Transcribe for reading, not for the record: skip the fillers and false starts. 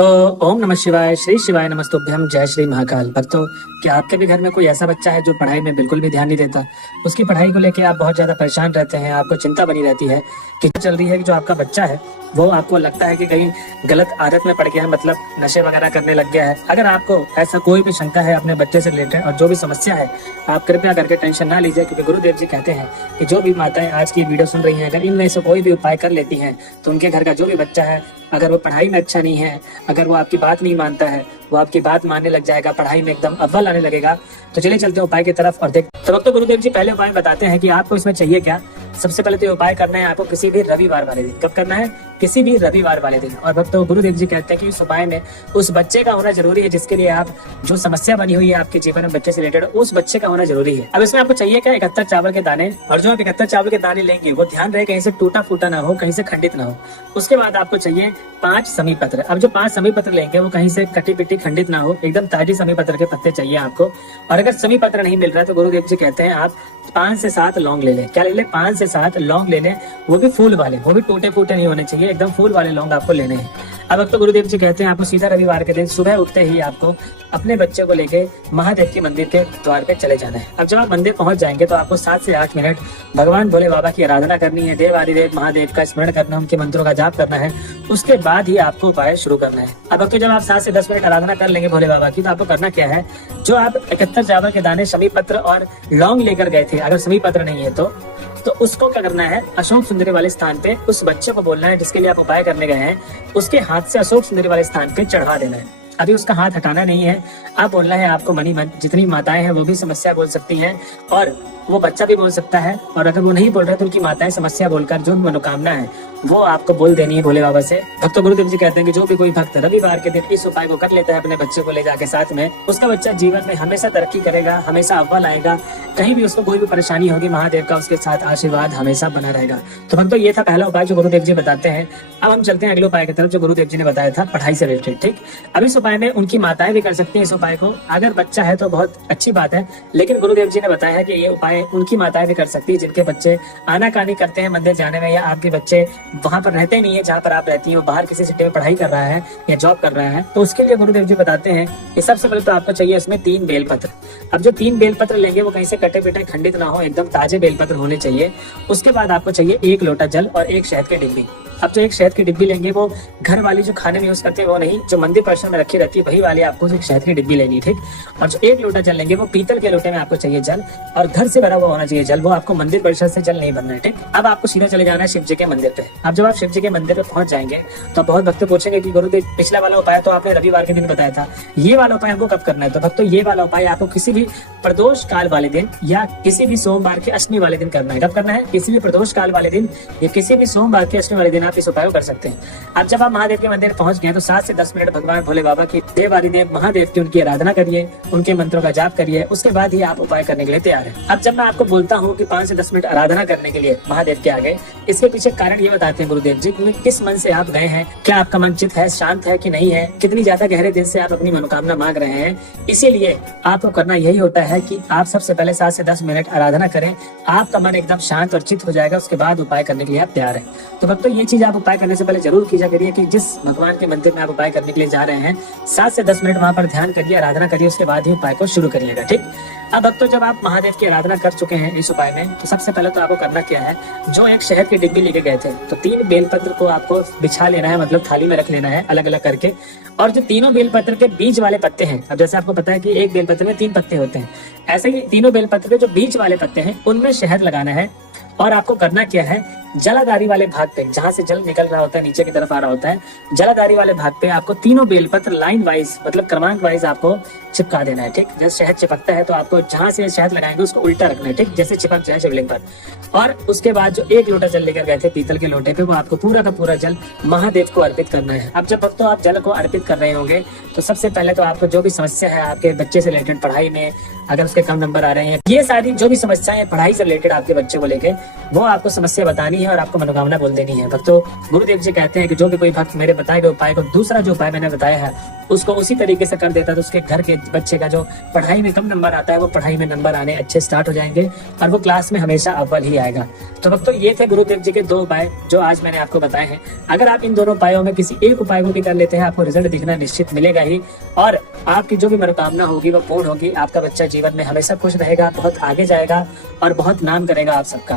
तो ओम नमः शिवाय, श्री शिवाय नमस्तुभ्यम, जय श्री महाकाल। भक्तों, क्या आपके भी घर में कोई ऐसा बच्चा है जो पढ़ाई में बिल्कुल भी ध्यान नहीं देता? उसकी पढ़ाई को लेके आप बहुत ज्यादा परेशान रहते हैं, आपको चिंता बनी रहती है कि चल रही है कि जो आपका बच्चा है वो आपको लगता है कि कहीं गलत आदत में पड़ गया है, मतलब नशे वगैरह करने लग गया है। अगर आपको ऐसा कोई भी शंका है अपने बच्चे से रिलेटेड और जो भी समस्या है, आप कृपया करके टेंशन ना लीजिए, क्योंकि गुरुदेव जी कहते हैं कि जो भी माताएं आज की वीडियो सुन रही हैं, अगर इनमें से कोई भी उपाय कर लेती हैं तो उनके घर का जो भी बच्चा है, अगर वो पढ़ाई में अच्छा नहीं है, अगर वो आपकी बात नहीं मानता है, वो आपकी बात मानने लग जाएगा, पढ़ाई में एकदम अव्वल आने लगेगा। तो चलिए चलते हैं उपाय की तरफ और देखते हैं। तो वक्त गुरुदेव जी पहले उपाय बताते हैं कि आपको इसमें चाहिए क्या। सबसे पहले तो ये उपाय करना है आपको किसी भी रविवार वाले दिन। कब करना है? किसी भी रविवार वाले दिन। और भक्तों, गुरुदेव जी कहते हैं कि इस उपाय में उस बच्चे का होना जरूरी है जिसके लिए आप जो समस्या बनी हुई है आपके जीवन में बच्चे से रिलेटेड, उस बच्चे का होना जरूरी है। अब इसमें आपको चाहिए क्या? 71 चावल के दाने। और जो आप 71 चावल के दाने लेंगे वो ध्यान रहे कहीं से टूटा फूटा ना हो, कहीं से खंडित ना हो। उसके बाद आपको चाहिए 5 समी पत्र। अब जो 5 समी पत्र लेंगे वो कहीं से कटी पिटी खंडित ना हो, एकदम ताजी समी पत्र के पत्ते चाहिए आपको। और अगर समी पत्र नहीं मिल रहा है तो गुरुदेव जी कहते हैं आप 5 से 7 लौंग ले लें। क्या ले लें? 5 से 7 लौंग ले लें, वो भी फूल वाले, वो भी टूटे फूटे नहीं होने चाहिए, एकदम फूल वाले लौंग आपको लेने हैं। अब तो गुरुदेव जी कहते हैं आपको सीधा रविवार के दिन सुबह उठते ही आपको अपने बच्चे को लेके महादेव के मंदिर के द्वार पे चले जाना है। अब जब आप मंदिर पहुंच जाएंगे तो आपको 7 से 8 मिनट भगवान भोले बाबा की आराधना करनी है, देव आदिदेव महादेव का स्मरण करना, उनके मंत्रों का जाप करना है। उसके बाद ही आपको उपाय शुरू करना है। अब तो जब आप 7 से 10 मिनट आराधना कर लेंगे भोले बाबा की, तो आपको करना क्या है? जो आप 71 चावल के दाने, समी पत्र और लौंग लेकर गए थे, अगर समी पत्र नहीं है तो उसको क्या करना है? अशोक सुंदरी वाले स्थान पे उस बच्चे को बोलना है जिसके लिए आप उपाय करने गए हैं, उसके हाथ से अशोक सुंदरी वाले स्थान पे चढ़ा देना है। अभी उसका हाथ हटाना नहीं है, आप बोलना है आपको मनी मन। जितनी माताएं हैं वो भी समस्या बोल सकती हैं और वो बच्चा भी बोल सकता है। और अगर वो नहीं बोल रहा तो उनकी माताएं समस्या बोलकर जो मनोकामना है वो आपको बोल देनी है भोले बाबा से। भक्तों, गुरुदेव जी कहते हैं कि जो भी कोई भक्त रविवार के दिन इस उपाय को कर लेता है अपने बच्चे को ले जाके साथ में, उसका बच्चा जीवन में हमेशा तरक्की करेगा, हमेशा अव्वल आएगा, कहीं भी उसको कोई भी परेशानी होगी महादेव का उसके साथ आशीर्वाद हमेशा बना रहेगा। तो भक्तों, ये था पहला उपाय जो गुरुदेव जी बताते हैं। अब हम चलते हैं अगले उपाय की तरफ जो गुरुदेव जी ने बताया था पढ़ाई से रिलेटेड। ठीक, अब इस उपाय में उनकी माताएं भी कर सकती हैं इस उपाय को। अगर बच्चा है तो बहुत अच्छी बात है, लेकिन गुरुदेव जी ने बताया है कि ये उपाय उनकी माताएं भी कर सकती है जिनके बच्चे आनाकानी करते हैं मंदिर जाने में, या आपके बच्चे वहां पर रहते नहीं है जहाँ पर आप रहती हैं, वो बाहर किसी सिटी में पढ़ाई कर रहा है या जॉब कर रहा है। तो उसके लिए गुरुदेव जी बताते हैं कि सबसे पहले तो आपको चाहिए इसमें 3 बेलपत्र। अब जो 3 बेलपत्र लेंगे वो कहीं से कटे पिटे खंडित ना हो, एकदम ताजे बेलपत्र होने चाहिए। उसके बाद आपको चाहिए 1 लोटा जल और 1 शहद की डिब्बी। अब जो 1 शहद की डिब्बी लेंगे वो घर वाली जो खाने में यूज करते हैं वो नहीं, जो मंदिर परिसर में रखी रहती है वही वाली आपको एक शहद की डिब्बी लेनी। ठीक, और जो 1 लोटा जल लेंगे वो पीतल के लोटे में आपको चाहिए जल, और घर से भरा हुआ होना चाहिए जल, वो आपको मंदिर परिसर से जल नहीं भरना है। ठीक, अब आपको सीधा चले जाना है शिव जी के मंदिर पे। अब जब आप शिव जी के मंदिर पे पहुंच जाएंगे तो बहुत भक्त पूछेंगे कि गुरुदेव पिछला वाला उपाय तो आपने रविवार के दिन बताया था, ये वाला उपाय हमको कब करना है? तो भक्तों, ये वाला उपाय आपको किसी भी प्रदोष काल वाले दिन या किसी भी सोमवार के अष्टमी वाले दिन करना है। कब करना है? किसी भी प्रदोष काल वाले दिन या किसी भी सोमवार के अष्टमी वाले दिन आप इस उपाय को कर सकते हैं। अब जब आप महादेव के मंदिर पहुंच गए तो 7 से 10 मिनट भगवान भोले बाबा की, देव आदिदेव महादेव की उनकी आराधना करिए, उनके मंत्रों का जाप करिए, उसके बाद ही आप उपाय करने के लिए तैयार है। अब जब मैं आपको बोलता हूँ कि 5 से 10 मिनट आराधना करने के लिए महादेव के आगे, इसके पीछे कारण ये बताते हैं गुरुदेव जी कि किस मन से आप गए हैं, क्या आपका मन चित है, शांत है कि नहीं है, कितनी ज्यादा गहरे दिल से आप अपनी मनोकामना मांग रहे हैं। इसीलिए आपको करना यही होता है कि आप सबसे पहले 7 से 10 मिनट आराधना करें, आपका मन एकदम शांत और चित हो जाएगा, उसके बाद उपाय करने के लिए आप तैयार हैं। तो भक्तों, ये चीज आप उपाय करने से पहले जरूर कीजिए करिए कि जिस भगवान के मंदिर में आप उपाय करने के लिए जा रहे हैं 7 से 10 मिनट वहां पर ध्यान करिए, आराधना करिए, उसके बाद ही उपाय को शुरू करिएगा। ठीक, अब भक्तों, जब आप महादेव की आराधना कर चुके हैं इस उपाय में, तो सबसे पहले तो आपको करना क्या है? जो 1 शहद की डिब्बी लेके गए थे तो 3 बेलपत्र को आपको बिछा लेना है, मतलब थाली में रख लेना है अलग अलग करके। और जो तीनों बेलपत्र के बीच वाले पत्ते हैं, अब जैसे आपको पता है कि एक बेलपत्र में 3 पत्ते होते हैं, ऐसे ही तीनों बेलपत्र के जो बीच वाले पत्ते हैं उनमें शहद लगाना है। और आपको करना क्या है? जलाधारी वाले भाग पे, जहां से जल निकल रहा होता है नीचे की तरफ आ रहा होता है, जलाधारी वाले भाग पे आपको तीनों बेलपत्र लाइन वाइज, मतलब क्रमांक वाइज आपको चिपका देना है। ठीक, जैसे शहद चिपकता है तो आपको जहां से शहद लगाएंगे उसको उल्टा रखना है। ठीक, जैसे चिपक जाए शिवलिंग पर। और उसके बाद जो 1 लोटा जल लेकर गए थे पीतल के लोटे पे, वो आपको पूरा का पूरा जल महादेव को अर्पित करना है। अब जब भक्तों आप जल को अर्पित कर रहे होंगे तो सबसे पहले तो आपको जो भी समस्या है आपके बच्चे से रिलेटेड, पढ़ाई में अगर उसके कम नंबर आ रहे हैं, ये सारी जो भी समस्याएं पढ़ाई से रिलेटेड आपके बच्चे को लेके, वो आपको समस्या बतानी है और आपको मनोकामना बोल देनी है। भक्तों, गुरुदेव जी कहते हैं कि जो भी कोई भक्त मेरे बताए गए उपाय को दूसरा जो उपाय मैंने बताया है उसको उसी तरीके से कर देता है तो उसके घर के बच्चे का जो पढ़ाई में कम नंबर आता है वो पढ़ाई में नंबर आने अच्छे स्टार्ट हो जाएंगे और वो क्लास में हमेशा अव्वल ही आएगा। तो भक्तों, ये थे गुरुदेव जी के 2 उपाय जो आज मैंने आपको बताए हैं। अगर आप इन दोनों उपायों में किसी एक उपाय को भी कर लेते हैं आपको रिजल्ट दिखना निश्चित मिलेगा ही और आपकी जो भी मनोकामना होगी वो पूर्ण होगी। आपका बच्चा जीवन में हमेशा खुश रहेगा, बहुत आगे जाएगा और बहुत नाम करेगा आप सबका।